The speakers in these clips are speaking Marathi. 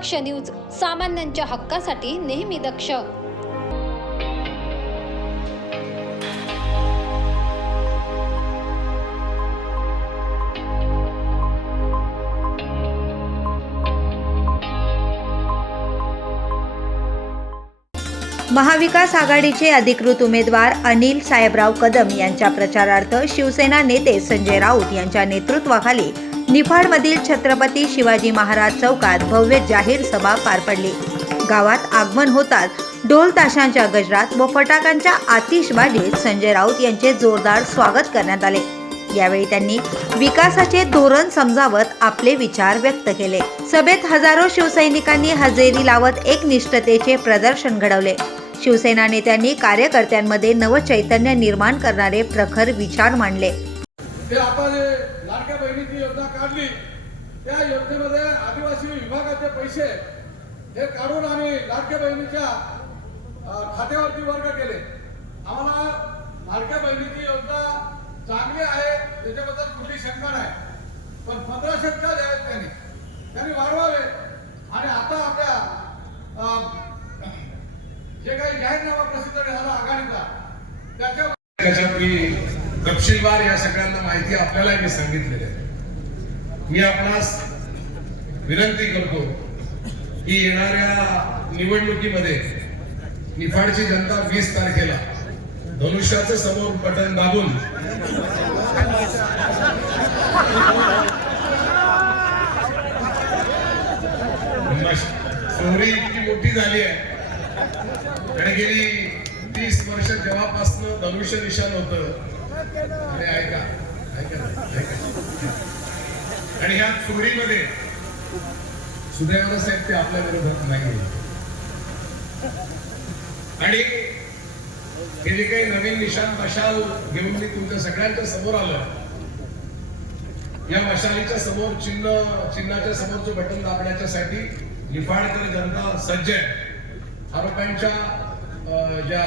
दक्ष न्यूज सामान्यांच्या हक्कासाठी नेहमी दक्ष. महाविकास आघाडीचे अधिकृत उमेदवार अनिल साहेबराव कदम यांच्या प्रचारार्थ शिवसेना नेते संजय राऊत यांच्या नेतृत्वाखाली निफाडमधील छत्रपती शिवाजी महाराज चौकात भव्य जाहीर सभा पार पडली. गावात आगमन होताच ढोल ताशांच्या गजरात व फटाक्यांच्या आतिषबाजीत संजय राऊत यांचे जोरदार स्वागत करण्यात आले. यावेळी त्यांनी विकासाचे धोरण समजावत आपले विचार व्यक्त केले. सभेत हजारो शिवसैनिकांनी हजेरी लावत एकनिष्ठतेचे प्रदर्शन घडवले. शिवसेना नेत्यांनी कार्यकर्त्यांमध्ये नवचैतन्य निर्माण करणारे प्रखर विचार मांडले. ते जी योजना काढली. त्या योजनेमध्ये आदिवासी विभागाचे पैसे हे काढून आम्ही लाडक्या बहिणीच्या खात्यावरती वर्ग केले. आम्हाला लाडक्या बहिणीची योजना चांगली आहे त्याच्याबद्दल कुठली शंका नाही. पण पंधरा शंका द्यावेत त्यांनी. त्यांनी वाढवावे. आणि आता आपल्या जे काही जाहीरनामा प्रसिद्ध झाला आघाडीचा त्याच्या त्याच्यात मी तपशीलवार या सगळ्यांना माहिती आपल्याला मी सांगितलेली आहे. मी आपणास विनंती करतो की येणाऱ्या निवडणुकीमध्ये निफाडची जनता वीस तारखेला धनुष्याचं समोर बटन दाबून मश- चोरी इतकी मोठी झाली आहे. आणि गेली तीस वर्ष जेव्हापासनं धनुष्य निशाण होत. अरे ऐका ऐका ऐका आणि ह्या चोरीमध्ये सुदैवानं साहेब ते आपल्या विरोधात नाही आणि हे जे काही नवीन निशाण मशाल घेऊन मी तुमच्या सगळ्यांच्या समोर आलं या मशालीच्या समोर चिन्ह चिन्हाच्या समोरचं बटन दाबण्याच्यासाठी निफाडकर जनता सज्ज आहे. आरोपांच्या अं, ज्या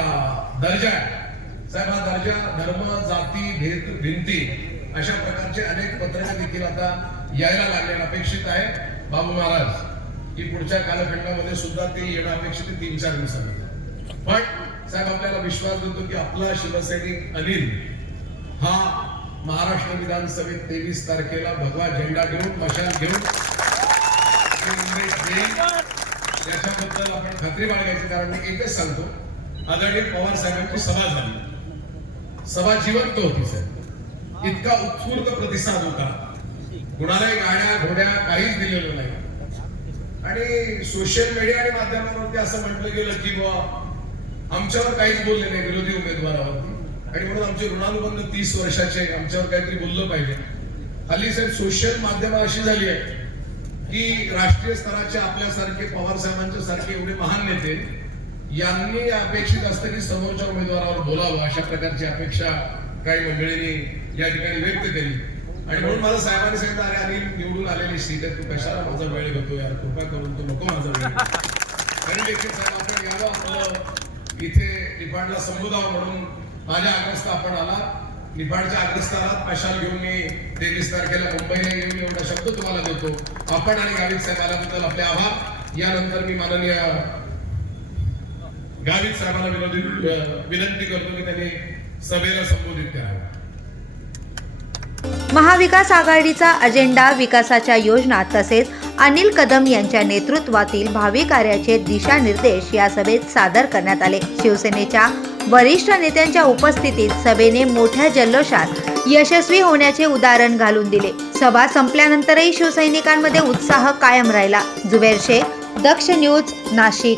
दर्जा आहे, साहेब हा दर्जा धर्म जाती भेद भिंती अशा प्रकारचे अनेक पत्रके देखील आता यायला लागले अपेक्षित आहे. बाबू महाराज की पुढच्या कालखंडामध्ये सुद्धा ते येणं अपेक्षित तीन चार दिवसांनी. पण साहेब आपल्याला विश्वास देतो की आपला शिवसैनिक अनिल हा महाराष्ट्र विधानसभेत तेवीस तारखेला भगवा झेंडा घेऊन मशाल घेऊन त्याच्याबद्दल आपण खात्री बाळगायची कारण मी एकच सांगतो. आदरणीय पवार साहेबांची सभा झाली. सभा जिवंत होती सर इतका उत्स्फूर्त प्रतिसाद होता. कुणालाही गाड्या घोड्या काहीच दिलेलं नाही. आणि सोशल मीडिया आणि माध्यमांवरती असं म्हटलं गेलं की बा आमच्यावर काहीच बोलले नाही विरोधी उमेदवारावरती. आणि म्हणून आमचे ऋणानुबंध तीस वर्षाचे आमच्यावर काहीतरी बोललं पाहिजे. हल्ली साहेब सोशल माध्यम अशी झाली आहे की राष्ट्रीय स्तराचे आपल्यासारखे पवार साहेबांच्या सारखे एवढे महान नेते यांनी अपेक्षित असतं की समोरच्या उमेदवारावर बोलावं. अशा प्रकारची अपेक्षा काही मंडळींनी या ठिकाणी व्यक्त केली. आणि म्हणून मला साहेबांनी सांगितलं अरे आम्ही निवडून आलेली सीट आहे. तू कशाला माझा वेळ घेतो यार? कृपा करून तू नको माझा वेळ तरी देखील साहेब आपण यावं आपलं इथे निफाडला संबोधावं म्हणून माझ्या आग्रस्त आपण आला. निफाडच्या अग्रस्थानात मशाल घेऊन मी तेवीस तारखेला मुंबईला येऊन एवढा शब्द तुम्हाला देतो? आपण आणि गावित साहेब आल्याबद्दल आपले आभार. यानंतर मी माननीय गावित साहेबांना विनोदी विनंती करतो की त्यांनी सभेला संबोधित करावं. महाविकास आघाडीचा अजेंडा विकासाच्या योजना तसेच अनिल कदम यांच्या नेतृत्वातील भावी कार्याचे दिशानिर्देश या सभेत सादर करण्यात आले. शिवसेनेच्या वरिष्ठ नेत्यांच्या उपस्थितीत सभेने मोठ्या जल्लोषात यशस्वी होण्याचे उदाहरण घालून दिले. सभा संपल्यानंतरही शिवसैनिकांमध्ये उत्साह कायम राहिला. जुबेर शेख दक्ष न्यूज नाशिक.